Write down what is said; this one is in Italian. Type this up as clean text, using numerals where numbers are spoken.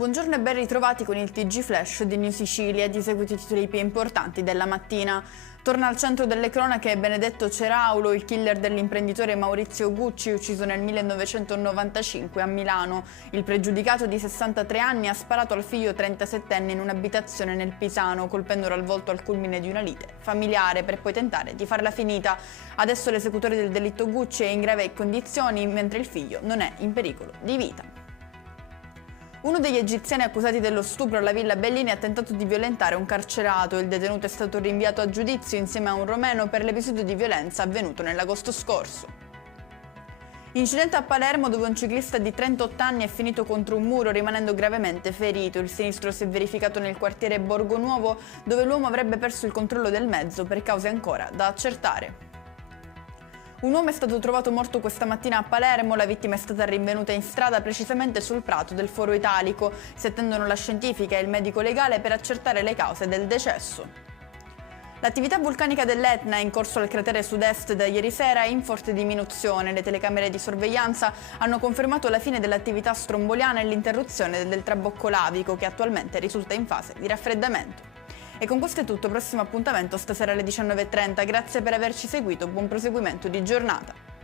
Buongiorno e ben ritrovati con il TG Flash di New Sicilia. Di seguito i titoli più importanti della mattina. Torna al centro delle cronache Benedetto Ceraulo, il killer dell'imprenditore Maurizio Gucci, ucciso nel 1995 a Milano. Il pregiudicato di 63 anni ha sparato al figlio 37enne in un'abitazione nel Pisano, colpendolo al volto al culmine di una lite familiare per poi tentare di farla finita. Adesso l'esecutore del delitto Gucci è in gravi condizioni, mentre il figlio non è in pericolo di vita. Uno degli egiziani accusati dello stupro alla Villa Bellini ha tentato di violentare un carcerato. Il detenuto è stato rinviato a giudizio insieme a un romeno per l'episodio di violenza avvenuto nell'agosto scorso. Incidente a Palermo dove un ciclista di 38 anni è finito contro un muro rimanendo gravemente ferito. Il sinistro si è verificato nel quartiere Borgo Nuovo dove l'uomo avrebbe perso il controllo del mezzo per cause ancora da accertare. Un uomo è stato trovato morto questa mattina a Palermo, la vittima è stata rinvenuta in strada precisamente sul prato del Foro Italico. Si attendono la scientifica e il medico legale per accertare le cause del decesso. L'attività vulcanica dell'Etna in corso al cratere sud-est da ieri sera è in forte diminuzione. Le telecamere di sorveglianza hanno confermato la fine dell'attività stromboliana e l'interruzione del trabocco lavico che attualmente risulta in fase di raffreddamento. E con questo è tutto, prossimo appuntamento stasera alle 19:30. Grazie per averci seguito, buon proseguimento di giornata.